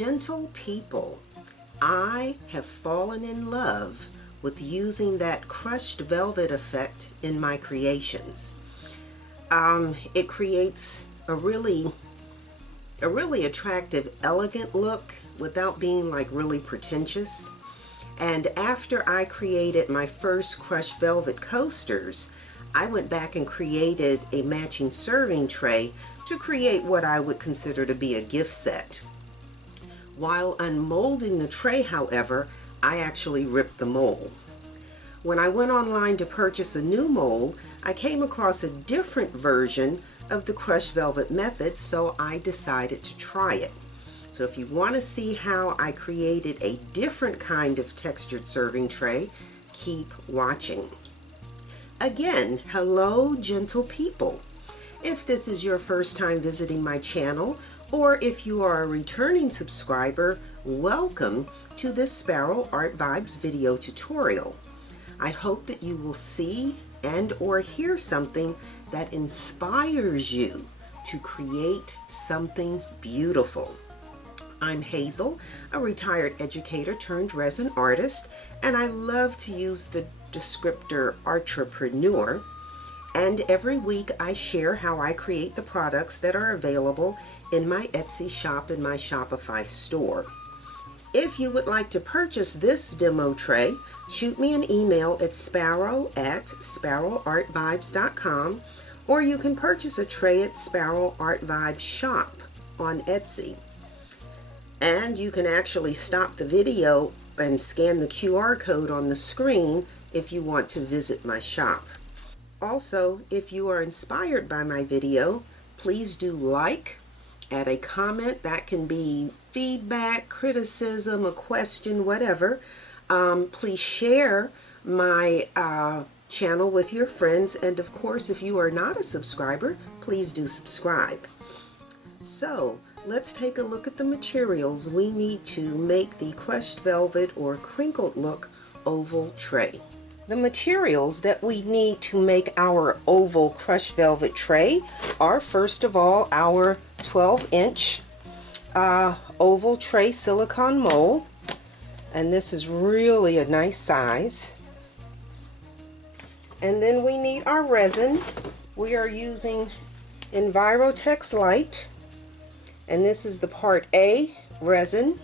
Gentle people, I have fallen in love with using that crushed velvet effect in my creations. It creates a really attractive, elegant look without being like really pretentious. And after I created my first crushed velvet coasters, I went back and created a matching serving tray to create what I would consider to be a gift set. While unmolding the tray, however, I actually ripped the mold. When I went online to purchase a new mold, I came across a different version of the crushed velvet method, so I decided to try it. So if you want to see how I created a different kind of textured serving tray, keep watching. Again, hello gentle people. If this is your first time visiting my channel, or if you are a returning subscriber, welcome to this Sparrow Art Vibes video tutorial. I hope that you will see and or hear something that inspires you to create something beautiful. I'm Hazel, a retired educator turned resin artist, and I love to use the descriptor entrepreneur. And every week I share how I create the products that are available in my Etsy shop and my Shopify store. If you would like to purchase this demo tray, shoot me an email at sparrow@sparrowartvibes.com, or you can purchase a tray at Sparrow Art Vibes shop on Etsy. And you can actually stop the video and scan the QR code on the screen if you want to visit my shop. Also, if you are inspired by my video, please do like, add a comment. That can be feedback, criticism, a question, whatever. Please share my channel with your friends, and of course, if you are not a subscriber, please do subscribe. So let's take a look at the materials we need to make the crushed velvet or crinkled look oval tray. The materials that we need to make our oval crushed velvet tray are, first of all, our 12-inch oval tray silicone mold, and this is really a nice size. And then we need our resin. We are using Envirotex Light, and this is the part A resin.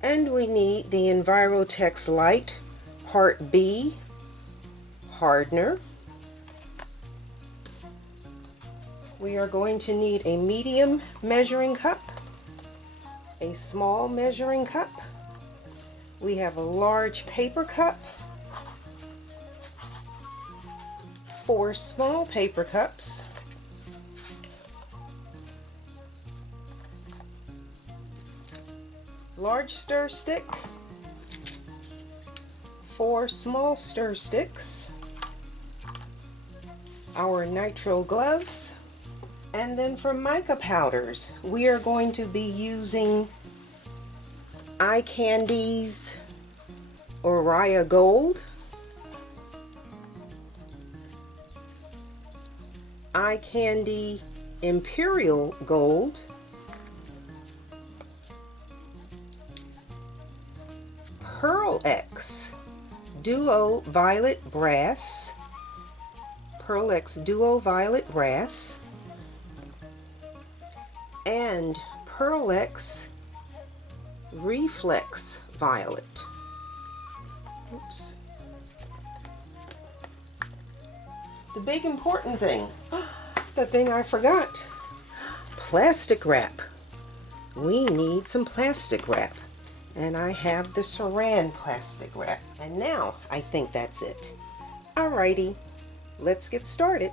And we need the Envirotex Light Part B hardener. We are going to need a medium measuring cup, a small measuring cup. We have a large paper cup, 4 small paper cups, large stir stick, 4 small stir sticks, our nitrile gloves, and then for mica powders, we are going to be using Eye Candy's Oriya Gold, Eye Candy Imperial Gold, Pearl X Duo Violet Brass, Pearl X Duo Violet Brass, and Pearl X Reflex Violet. Oops. The big important thing, the thing I forgot, plastic wrap. We need some plastic wrap. And I have the Saran plastic wrap. And now I think that's it. Alrighty, let's get started.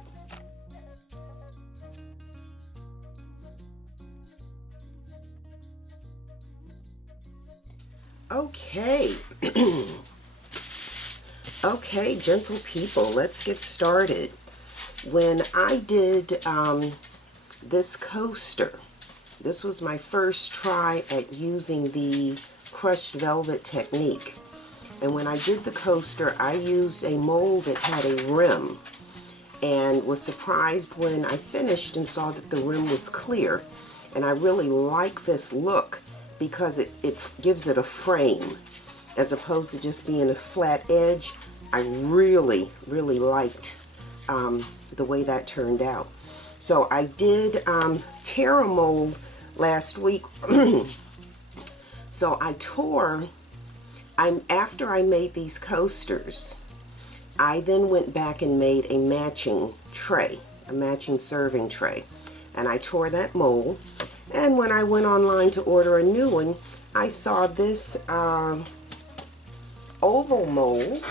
Okay. Okay, gentle people, let's get started. When I did this coaster, this was my first try at using the crushed velvet technique. And when I did the coaster, I used a mold that had a rim, and was surprised when I finished and saw that the rim was clear. And I really like this look because it gives it a frame as opposed to just being a flat edge. I really, really liked the way that turned out. So I did Terra mold last week. So I tore, after I made these coasters, I then went back and made a matching tray, a matching serving tray. And I tore that mold. And when I went online to order a new one, I saw this oval mold.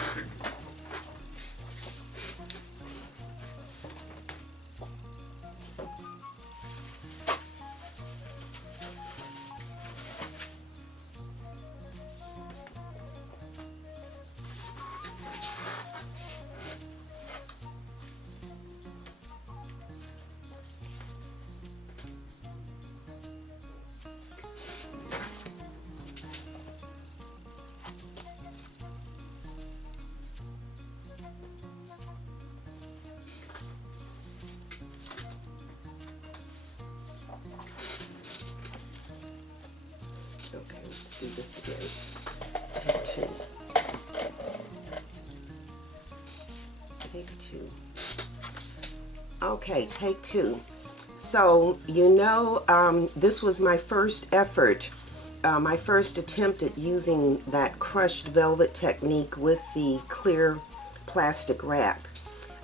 Okay, let's do this again. Take two. Take two. Okay, take two. So, you know, this was my first effort, my first attempt at using that crushed velvet technique with the clear plastic wrap.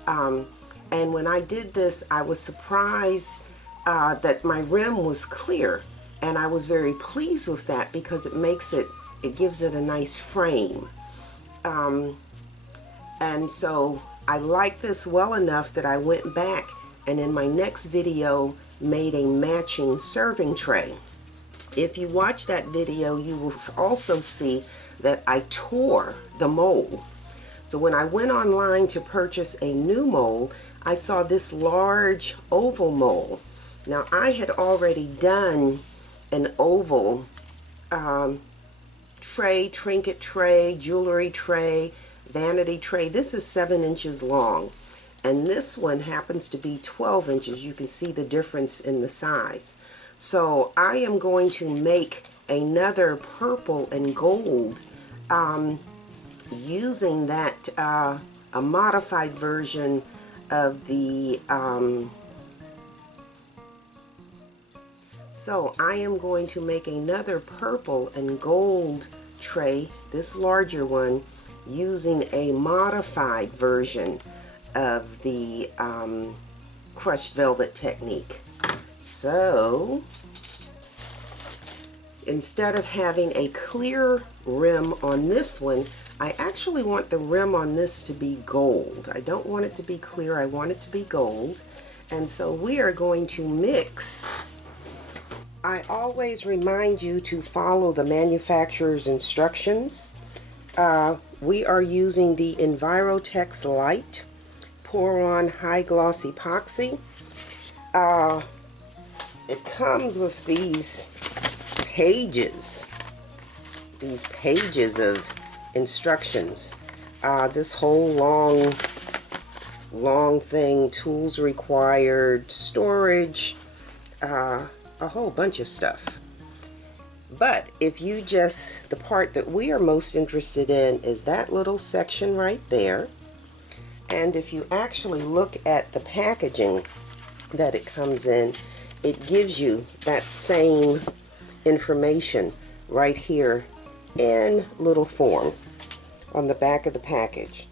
And when I did this, I was surprised that my rim was clear. And I was very pleased with that because it makes it, it gives it a nice frame. And so I like this well enough that I went back and in my next video made a matching serving tray. If you watch that video, you will also see that I tore the mold. So when I went online to purchase a new mold, I saw this large oval mold. Now I had already done an oval tray, trinket tray, jewelry tray, vanity tray. This is 7 inches long, and this one happens to be 12 inches. You can see the difference in the size. So I am going to make another purple and gold using that, a modified version of the so I am going to make another purple and gold tray, this larger one, using a modified version of the crushed velvet technique. So instead of having a clear rim on this one, I actually want the rim on this to be gold. I don't want it to be clear, I want it to be gold. And so we are going to mix. I always remind you to follow the manufacturer's instructions. We are using the Envirotex Light Pour-On High Gloss Epoxy. It comes with these pages of instructions. This whole long thing, tools required, storage, a whole bunch of stuff. But if you just, the part that we are most interested in is that little section right there. And if you actually look at the packaging that it comes in, it gives you that same information right here in little form on the back of the package.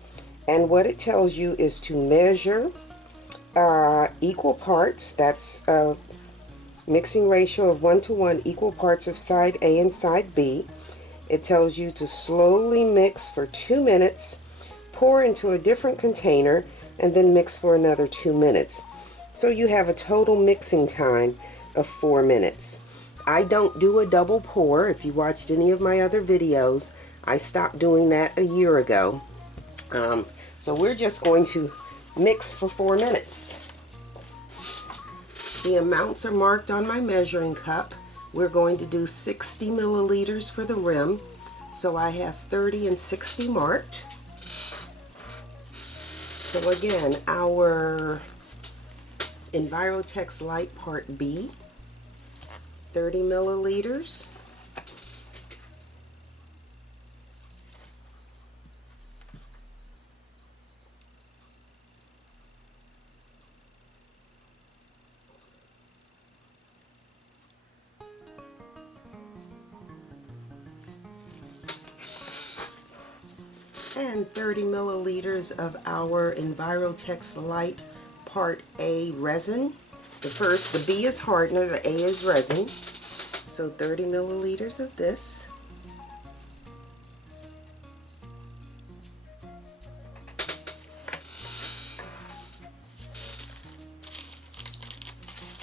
And what it tells you is to measure equal parts. That's mixing ratio of 1:1, equal parts of side A and side B. It tells you to slowly mix for 2 minutes, pour into a different container, and then mix for another 2 minutes. So you have a total mixing time of 4 minutes. I don't do a double pour. If you watched any of my other videos, I stopped doing that a year ago. So we're just going to mix for 4 minutes. The amounts are marked on my measuring cup. We're going to do 60 milliliters for the rim. So I have 30 and 60 marked. So again, our Envirotex Light Part B. 30 milliliters. And 30 milliliters of our Envirotex Light Part A resin. The B is hardener, the A is resin. So 30 milliliters of this.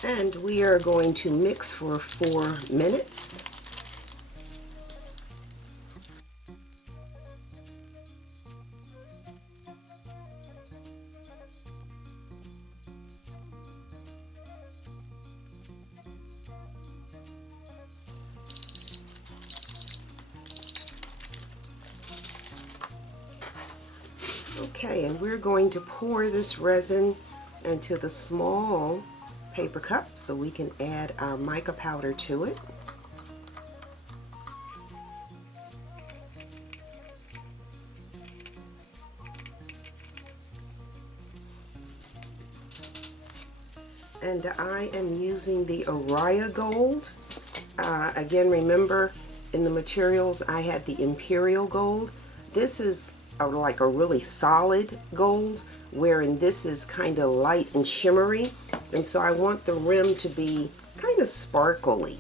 And we are going to mix for 4 minutes. Okay, and we're going to pour this resin into the small paper cup so we can add our mica powder to it. And I am using the Oriya Gold. Again, remember in the materials I had the Imperial Gold. This is like a really solid gold, wherein this is kind of light and shimmery, and so I want the rim to be kind of sparkly,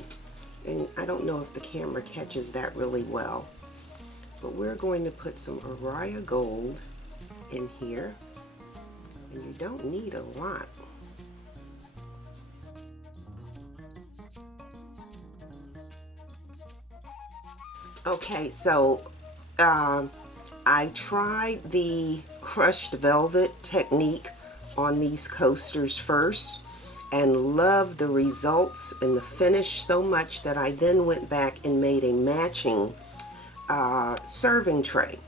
and I don't know if the camera catches that really well, but we're going to put some Oriya Gold in here, and you don't need a lot. Okay, so I tried the crushed velvet technique on these coasters first and loved the results and the finish so much that I then went back and made a matching serving tray.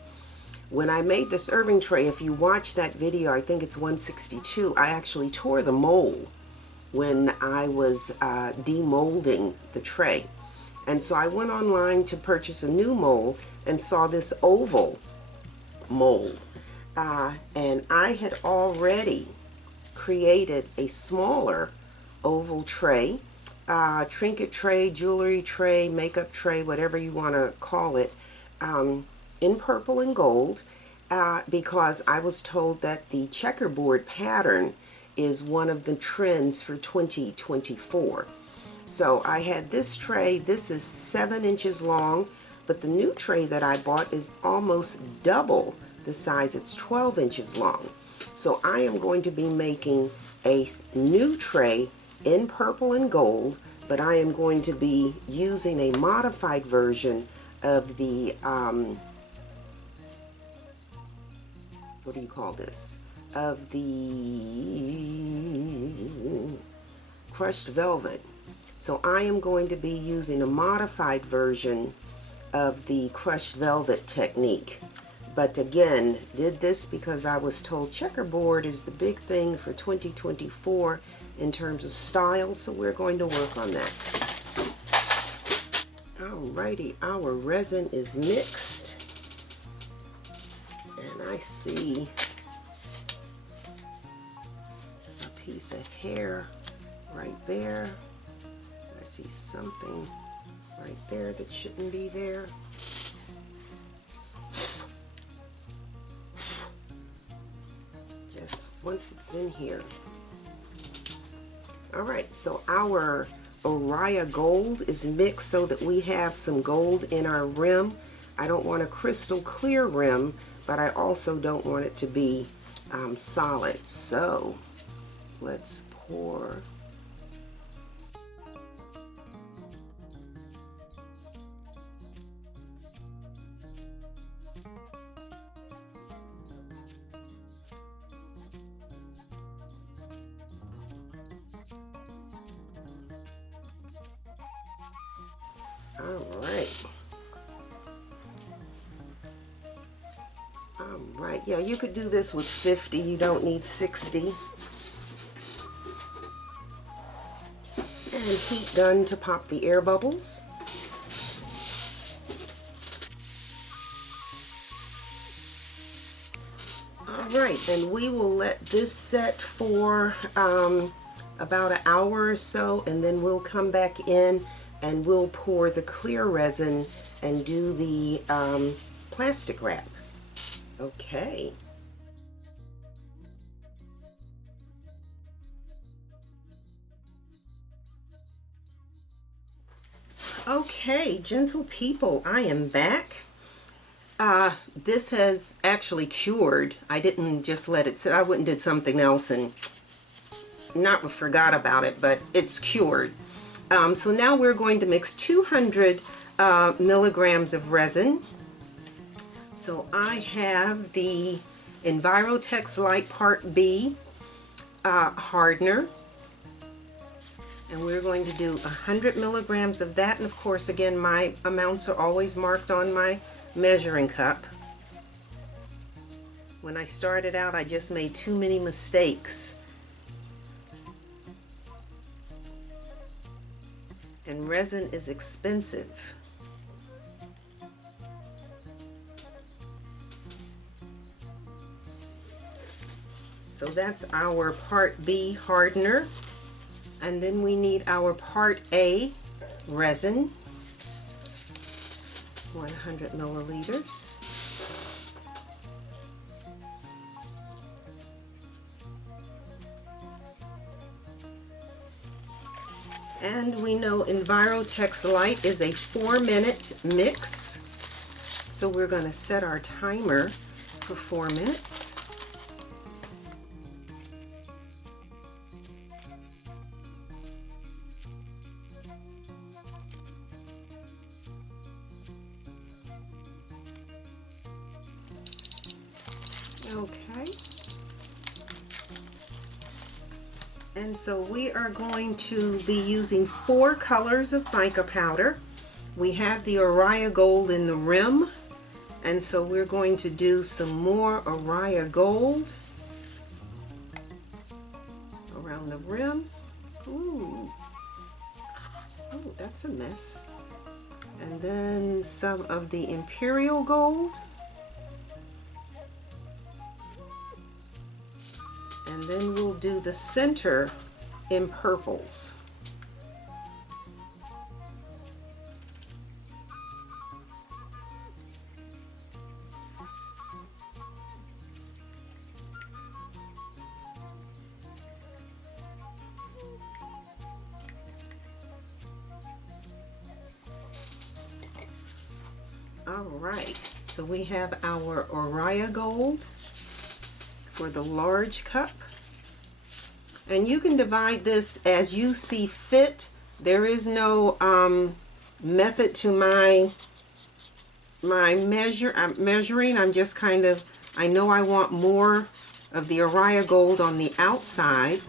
When I made the serving tray, if you watch that video, I think it's 162, I actually tore the mold when I was demolding the tray. And so I went online to purchase a new mold and saw this oval mold, and I had already created a smaller oval tray, trinket tray, jewelry tray, makeup tray, whatever you want to call it, in purple and gold, because I was told that the checkerboard pattern is one of the trends for 2024. So I had this tray. This is 7 inches long, but the new tray that I bought is almost double the size. It's 12 inches long. So I am going to be making a new tray in purple and gold, but I am going to be using a modified version of the, what do you call this? Of the crushed velvet. So I am going to be using a modified version of the crushed velvet technique. But again, did this because I was told checkerboard is the big thing for 2024 in terms of style, so we're going to work on that. Alrighty, our resin is mixed, and I see a piece of hair right there. I see something right there that shouldn't be there. Just once it's in here. Alright, so our Oriya Gold is mixed so that we have some gold in our rim. I don't want a crystal clear rim, but I also don't want it to be solid. So let's pour. Alright, yeah, you could do this with 50, you don't need 60. and heat gun to pop the air bubbles. Alright, and we will let this set for about an hour or so, and then we'll come back in and we'll pour the clear resin and do the plastic wrap. Okay. Okay, gentle people, I am back. This has actually cured. I didn't just let it sit. I went and did something else and not forgot about it, but it's cured. So now we're going to mix 200 milligrams of resin. So I have the Envirotex Light Part B hardener. And we're going to do 100 milligrams of that. And of course, again, my amounts are always marked on my measuring cup. When I started out, I just made too many mistakes. And resin is expensive. So that's our Part B hardener. And then we need our Part A resin, 100 milliliters. And we know Envirotex Light is a 4-minute mix. So we're going to set our timer for 4 minutes. Okay, and so we are going to be using 4 colors of mica powder. We have the Oriya Gold in the rim, and so we're going to do some more Oriya Gold around the rim. Ooh, that's a mess. And then some of the Imperial Gold. And then we'll do the center in purples. All right, so we have our Oriya Gold for the large cup, and you can divide this as you see fit. There is no method to my measuring. I'm just kind of, I know I want more of the Oriya Gold on the outside.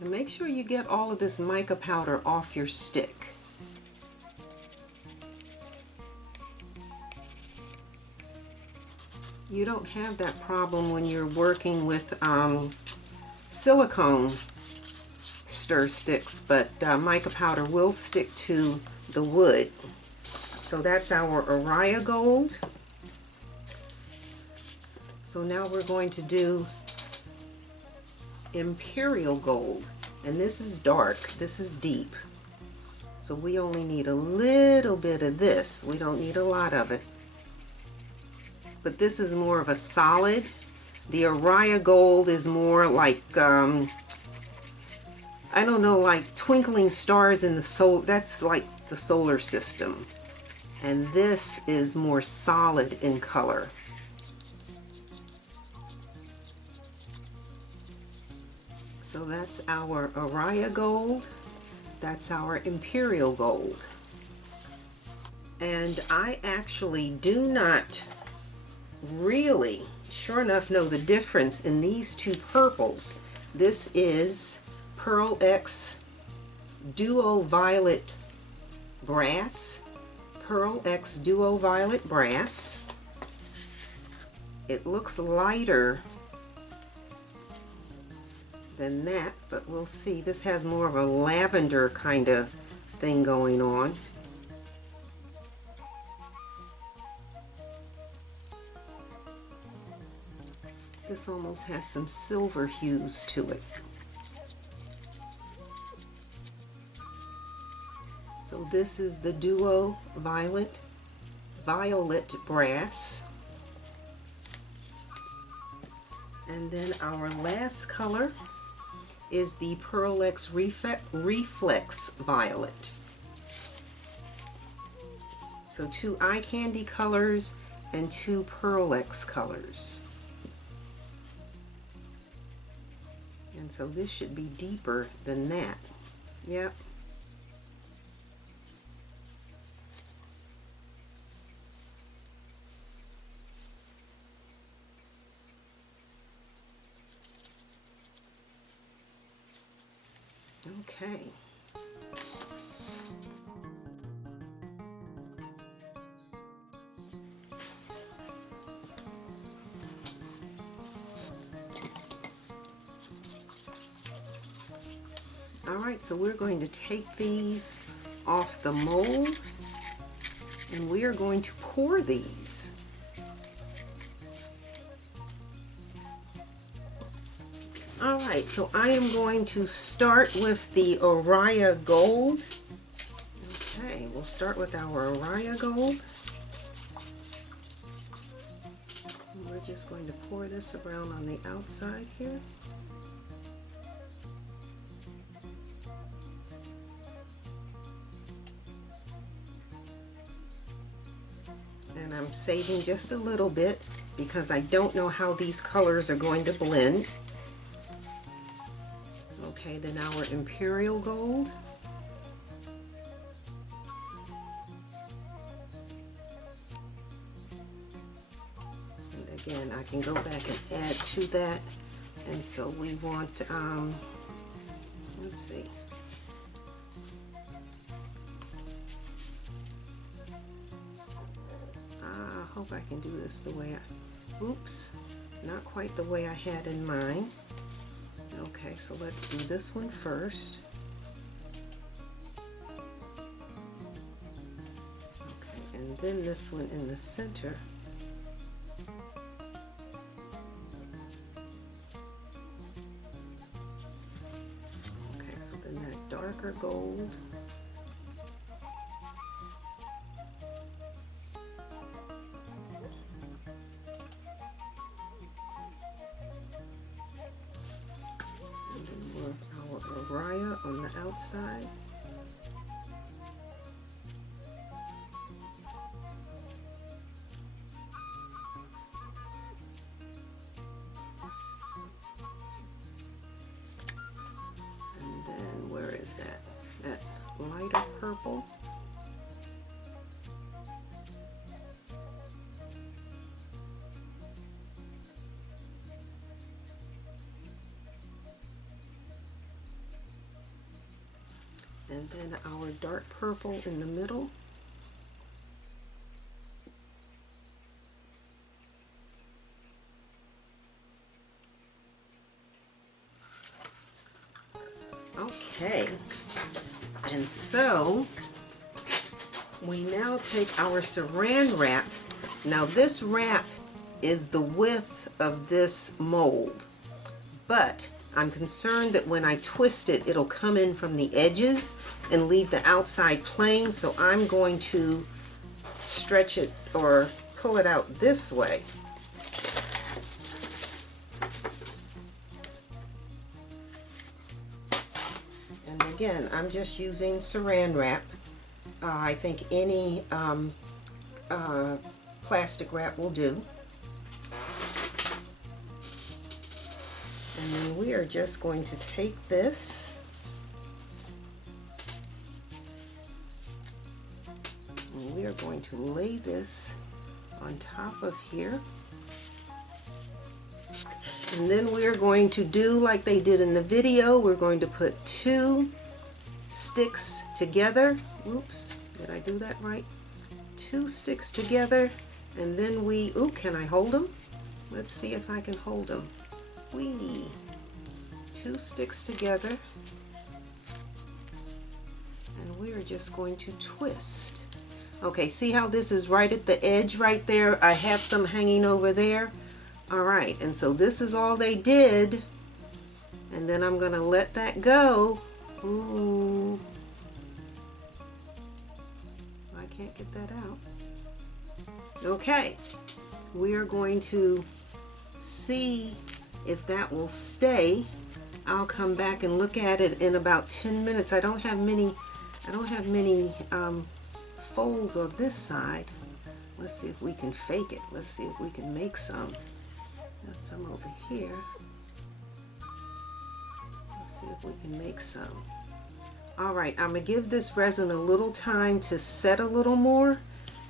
And make sure you get all of this mica powder off your stick. You don't have that problem when you're working with silicone stir sticks, but mica powder will stick to the wood. So that's our Oriya Gold. So now we're going to do Imperial Gold, and this is dark, this is deep, so we only need a little bit of this. We don't need a lot of it, but this is more of a solid. The Oriya Gold is more like I don't know, like twinkling stars in the soul. That's like the solar system, and this is more solid in color. So that's our Oriya Gold, that's our Imperial Gold. And I actually do not really, sure enough, know the difference in these two purples. This is Pearl X Duo Violet Brass, Pearl X Duo Violet Brass. it looks lighter than that, but we'll see. This has more of a lavender kind of thing going on. This almost has some silver hues to it. So this is the Duo Violet Brass. And then our last color is the Pearl X Reflex Violet. So 2 eye candy colors and 2 Pearl X colors. And so this should be deeper than that. Yep. Okay. All right, so we're going to take these off the mold and we are going to pour these. All right, so I am going to start with the Oriya Gold. Okay, we'll start with our Oriya Gold. And we're just going to pour this around on the outside here. And I'm saving just a little bit because I don't know how these colors are going to blend. Okay, then our Imperial Gold. And again, I can go back and add to that. And so we want, let's see. I hope I can do this the way oops, not quite the way I had in mind. Okay, so let's do this one first. Okay, and then this one in the center. Okay, so then that darker gold. Oriya on the outside. And then where is that? That lighter purple. And then our dark purple in the middle. Okay, and so we now take our saran wrap. Now this wrap is the width of this mold, but I'm concerned that when I twist it, it'll come in from the edges and leave the outside plain, so I'm going to stretch it or pull it out this way. And again, I'm just using saran wrap. I think any plastic wrap will do. And then we are just going to take this and we are going to lay this on top of here. And then we are going to do like they did in the video. We're going to put 2 sticks together. Oops, did I do that right? 2 sticks together, and then we, ooh, can I hold them? Let's see if I can hold them. Whee! 2 sticks together, and we are just going to twist. Okay, see how this is right at the edge right there? I have some hanging over there. All right, and so this is all they did, and then I'm gonna let that go. Ooh, I can't get that out. Okay, we are going to see if that will stay. I'll come back and look at it in about 10 minutes. I don't have many folds on this side. Let's see if we can fake it. Let's see if we can make some. Got some over here. Let's see if we can make some. All right, I'm gonna give this resin a little time to set a little more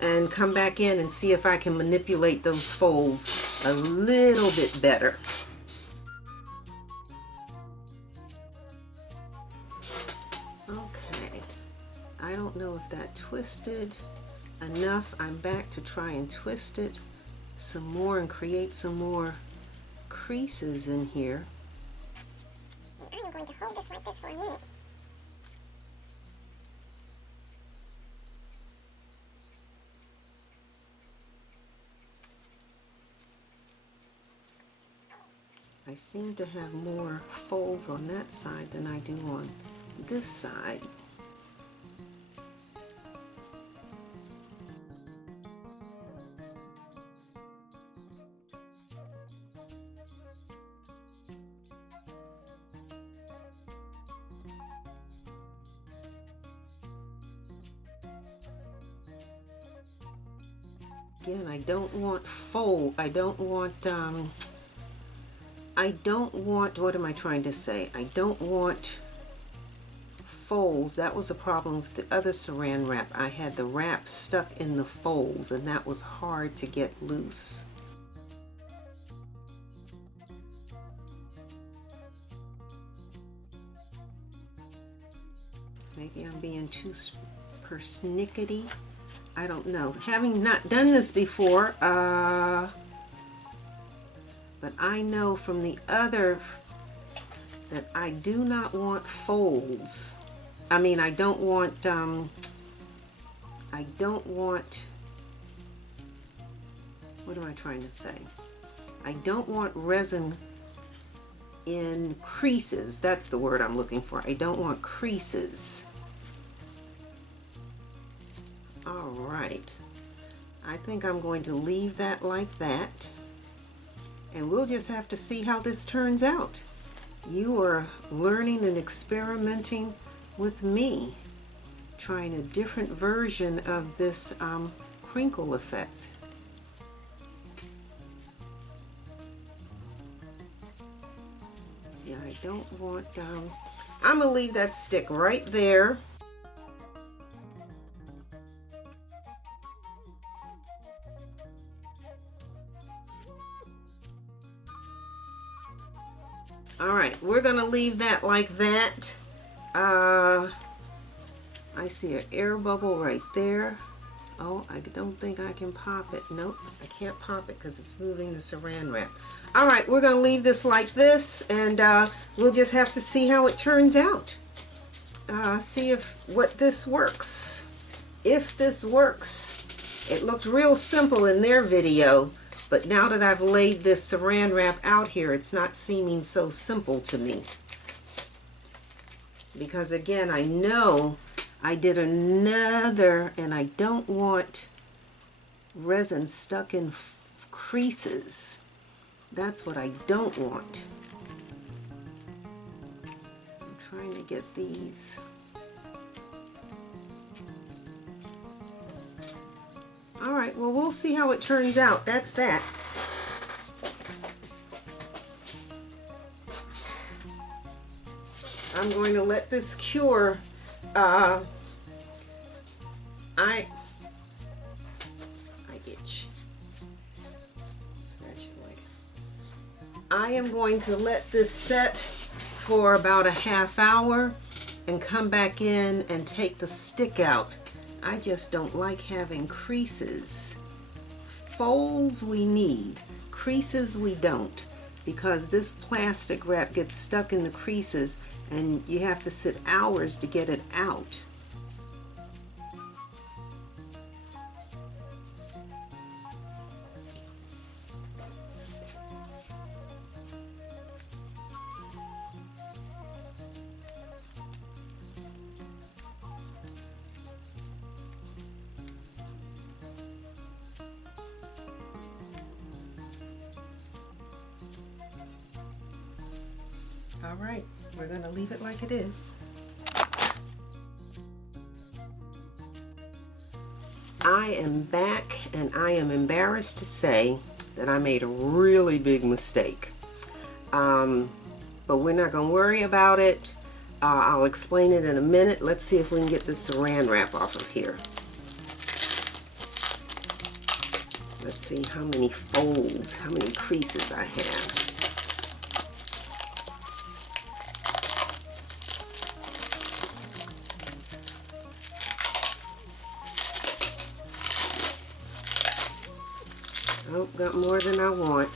and come back in and see if I can manipulate those folds a little bit better. Okay, I don't know if that twisted enough. I'm back to try and twist it some more and create some more creases in here. I am going to hold this like this for a minute. I seem to have more folds on that side than I do on this side. Again, I don't want fold. I don't want, what am I trying to say? I don't want folds. That was a problem with the other saran wrap. I had the wrap stuck in the folds, and that was hard to get loose. Maybe I'm being too persnickety. I don't know. Having not done this before, but I know from the other that I do not want folds. I mean, I don't want, what am I trying to say? I don't want resin in creases. That's the word I'm looking for. I don't want creases. All right, I think I'm going to leave that like that, and we'll just have to see how this turns out. You are learning and experimenting with me, trying a different version of this crinkle effect. Yeah, I don't want, I'm gonna leave that stick right there. All right, we're gonna leave that like that. I see an air bubble right there. Oh, I don't think I can pop it. Nope, I can't pop it because it's moving the saran wrap. All right, we're gonna leave this like this, and we'll just have to see how it turns out. See if this works. If this works. It looked real simple in their video, but now that I've laid this saran wrap out here, it's not seeming so simple to me. Because again, I know I did another, and I don't want resin stuck in creases. That's what I don't want. I'm trying to get these. All right, well, we'll see how it turns out. That's that. I'm going to let this cure. I itch. Scratch it like. I am going to let this set for about a half hour and come back in and take the stick out. I just don't like having creases. Folds we need. creases, we don't, because this plastic wrap gets stuck in the creases and you have to sit hours to get it out. All right, we're going to leave it like it is. I am back, and I am embarrassed to say that I made a really big mistake. But we're not going to worry about it. I'll explain it in a minute. Let's see if we can get this saran wrap off of here. Let's see how many folds, how many creases I have. Oh, got more than I want.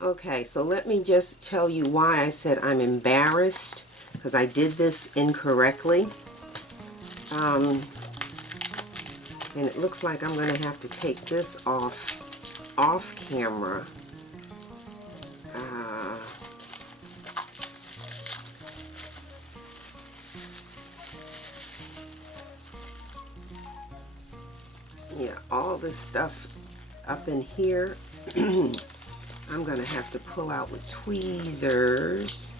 Okay, so let me just tell you why I said I'm embarrassed, because I did this incorrectly. And it looks like I'm going to have to take this off camera. Yeah, all this stuff up in here. I'm going to have to pull out with tweezers.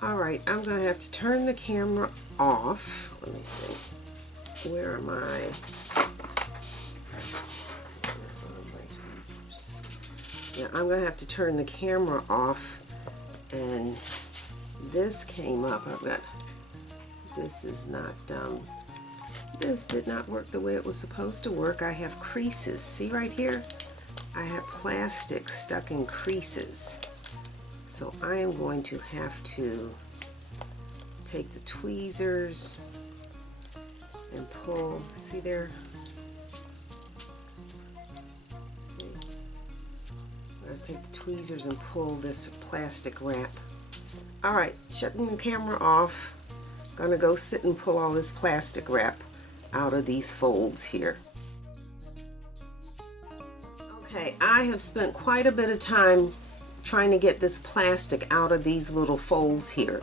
Alright, I'm going to have to turn the camera off. Let me see. Where are my Yeah, I'm going to have to turn the camera off, and this came up. This is not, this did not work the way it was supposed to work. I have creases. See right here? I have plastic stuck in creases. So I am going to have to take the tweezers and pull. See there? See? I'm going to take the tweezers and pull this plastic wrap. Alright, shutting the camera off. Gonna go sit and pull all this plastic wrap out of these folds here. Okay, I have spent quite a bit of time trying to get this plastic out of these little folds here.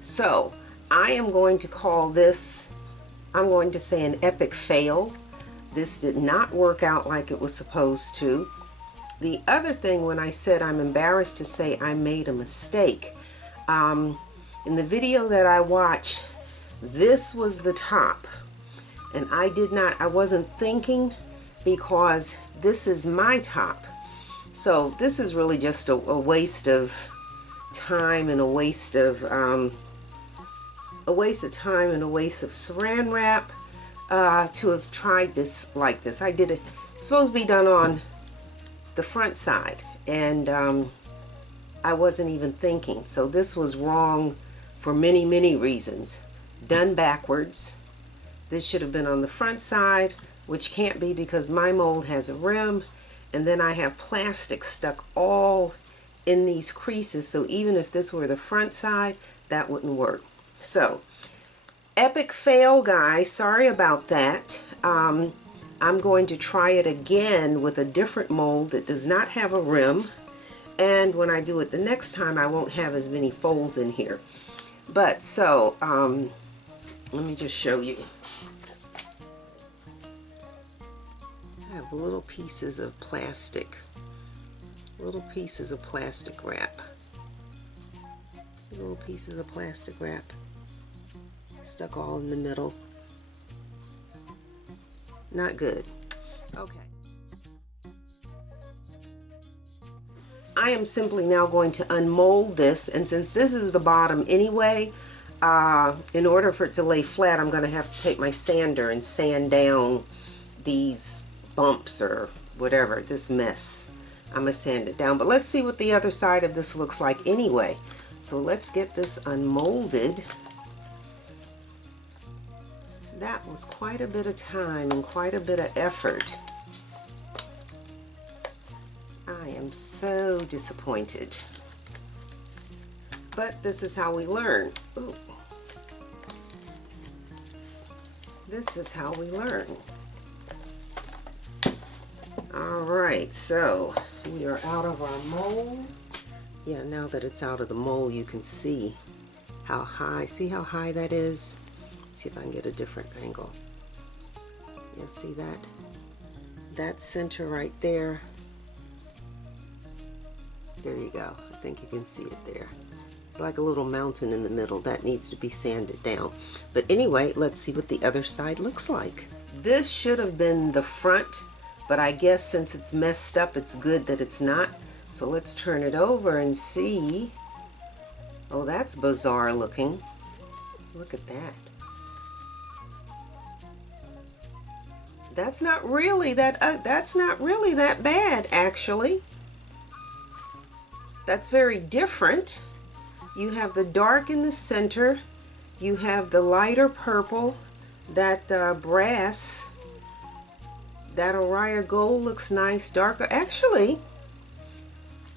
So I am going to call this, I'm going to say, an epic fail. This did not work out like it was supposed to. The other thing, when I said I'm embarrassed to say I made a mistake, in the video that I watched, this was the top, and I wasn't thinking, because this is my top. So this is really just a waste of time, and a waste of time and a waste of saran wrap to have tried this like this. I did it, it's supposed to be done on the front side, and I wasn't even thinking. So this was wrong for many reasons. Done backwards. This should have been on the front side, which can't be because my mold has a rim, and then I have plastic stuck all in these creases, so even if this were the front side, that wouldn't work. So epic fail, guys, sorry about that. I'm going to try it again with a different mold that does not have a rim, and when I do it the next time, I won't have as many folds in here. But so let me just show you. have little pieces of plastic. Little pieces of plastic wrap. Little pieces of plastic wrap. Stuck all in the middle. Not good. Okay. I am simply now going to unmold this, and since this is the bottom anyway, in order for it to lay flat, I'm going to have to take my sander and sand down these bumps or whatever, this mess. I'm going to sand it down, but let's see what the other side of this looks like anyway. So let's get this unmolded. That was quite a bit of time and quite a bit of effort. I am so disappointed. But this is how we learn. Ooh. This is how we learn. Alright, so we are out of our mold. Yeah, now that it's out of the mold, you can see how high. See how high that is? See if I can get a different angle. Yeah, see that? That center right there. There you go. I think you can see it there. It's like a little mountain in the middle. That needs to be sanded down. But anyway, let's see what the other side looks like. This should have been the front, but I guess since it's messed up, it's good that it's not. So let's turn it over and see. Oh, that's bizarre looking. Look at that. That's not really that bad, actually. That's very different. You have the dark in the center. You have the lighter purple. That brass. That Oriya gold looks nice, darker. Actually,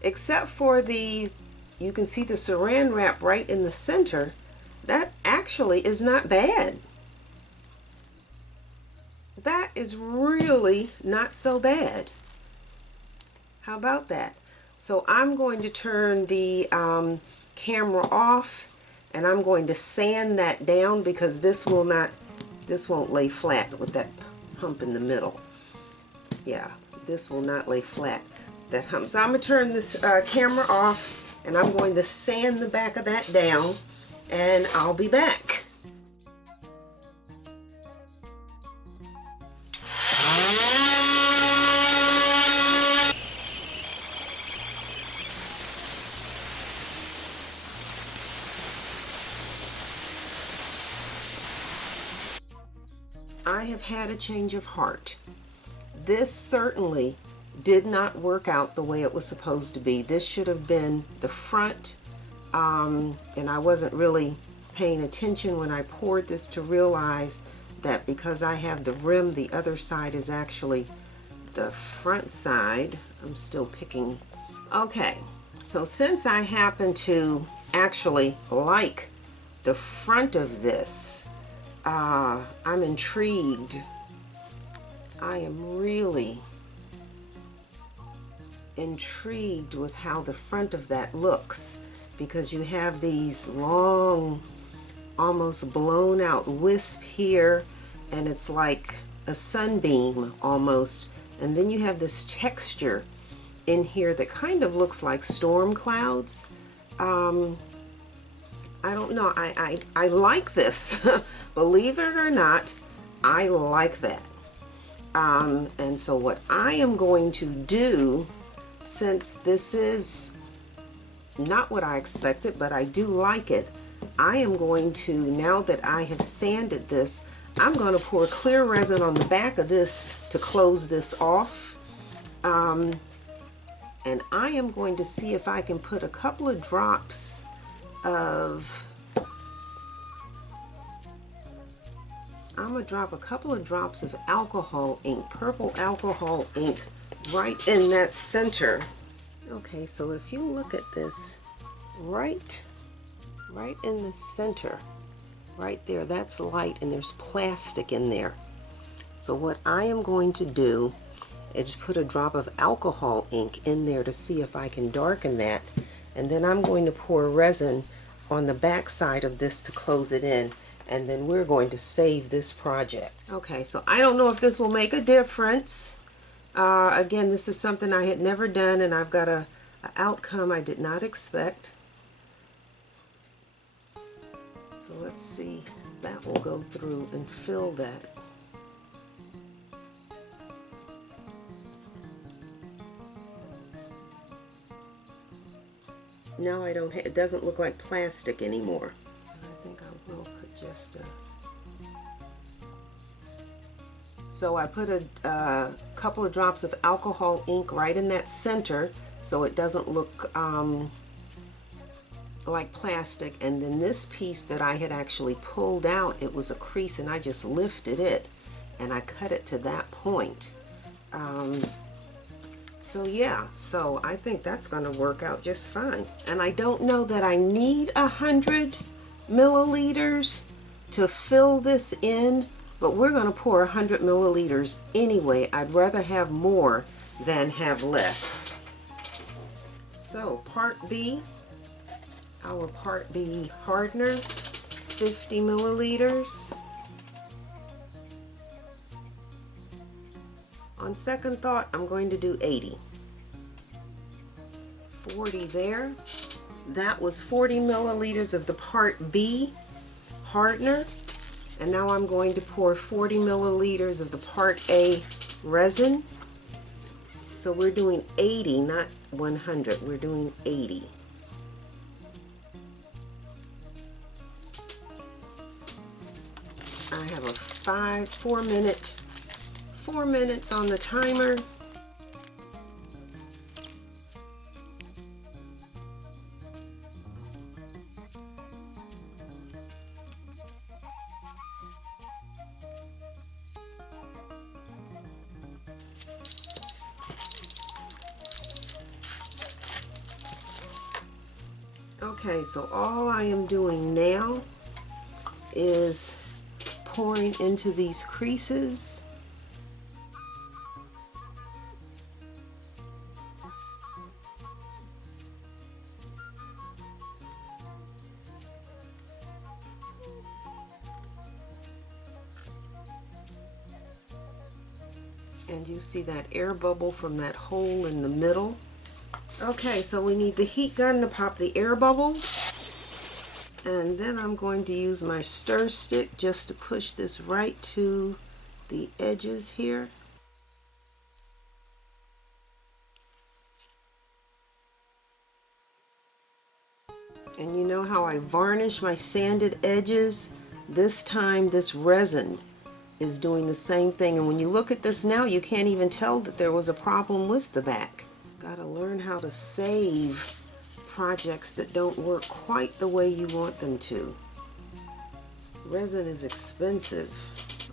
except for the, you can see the saran wrap right in the center. That actually is not bad. That is really not so bad. How about that? So I'm going to turn the camera off, and I'm going to sand that down because this won't lay flat with that hump in the middle. Yeah, this will not lay flat, that hump. So I'm going to turn this camera off, and I'm going to sand the back of that down, and I'll be back. I have had a change of heart. This certainly did not work out the way it was supposed to be. This should have been the front, and I wasn't really paying attention when I poured this to realize that because I have the rim, the other side is actually the front side. I'm still picking. Okay, so since I happen to actually like the front of this, I'm intrigued. I am really intrigued with how the front of that looks, because you have these long, almost blown out wisp here, and it's like a sunbeam almost, and then you have this texture in here that kind of looks like storm clouds. I don't know, I like this. Believe it or not, I like that. And so what I am going to do, since this is not what I expected, but I do like it, I am going to, now that I have sanded this, I'm going to pour clear resin on the back of this to close this off. And I am going to see if I can put a couple of drops of, I'm going to drop a couple of drops of alcohol ink, purple alcohol ink, right in that center. Okay, so if you look at this, right in the center, right there, that's light, and there's plastic in there. So what I am going to do is put a drop of alcohol ink in there to see if I can darken that, and then I'm going to pour resin on the back side of this to close it in, and then we're going to save this project. Okay, so I don't know if this will make a difference, Again, this is something I had never done, and I've got a outcome I did not expect. So let's see, that will go through and fill that. Now I don't, it doesn't look like plastic anymore. I think I will put just a, so I put a couple of drops of alcohol ink right in that center so it doesn't look like plastic, and then this piece that I had actually pulled out, it was a crease, and I just lifted it and I cut it to that point. So yeah, so I think that's going to work out just fine. And I don't know that I need 100 milliliters to fill this in, but we're going to pour 100 milliliters anyway. I'd rather have more than have less. So part B, our part B hardener, 50 milliliters. On second thought, I'm going to do 80. 40 there. That was 40 milliliters of the part B hardener. And now I'm going to pour 40 milliliters of the part A resin. So we're doing 80, not 100. We're doing 80. I have a 4 minutes on the timer. Okay, so all I am doing now is pouring into these creases. And you see that air bubble from that hole in the middle. Okay, so we need the heat gun to pop the air bubbles. And then I'm going to use my stir stick just to push this right to the edges here. And you know how I varnish my sanded edges? This time this resin is doing the same thing. And when you look at this now, you can't even tell that there was a problem with the back. Gotta learn how to save projects that don't work quite the way you want them to. Resin is expensive.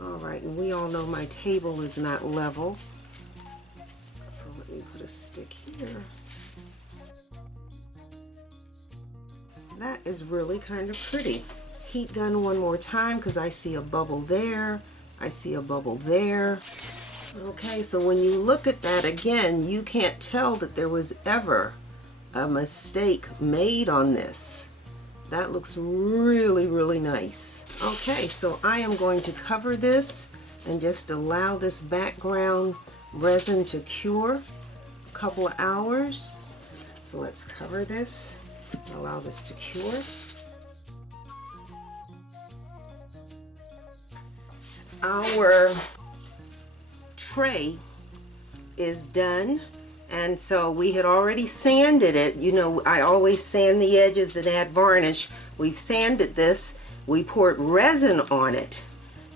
All right, and we all know my table is not level. So let me put a stick here. That is really kind of pretty. Heat gun one more time because I see a bubble there. I see a bubble there. Okay, so when you look at that again, you can't tell that there was ever a mistake made on this. That looks really, really nice. Okay, so I am going to cover this and just allow this background resin to cure a couple of hours. So let's cover this, allow this to cure. Our tray is done, and so we had already sanded it. You know, I always sand the edges that add varnish. We've sanded this, we poured resin on it,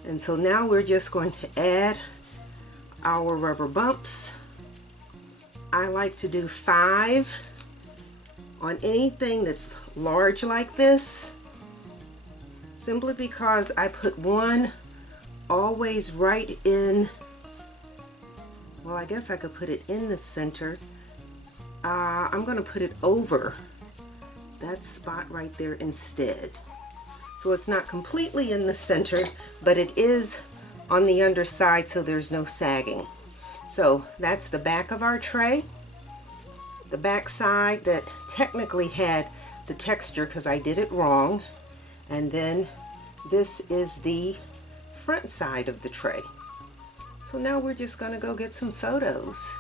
and so now we're just going to add our rubber bumps. I like to do 5 on anything that's large like this, simply because I put one always right in, well, I guess I could put it in the center. I'm going to put it over that spot right there instead. So it's not completely in the center, but it is on the underside, so there's no sagging. So that's the back of our tray. The back side that technically had the texture because I did it wrong. And then this is the front side of the tray. So now we're just gonna go get some photos.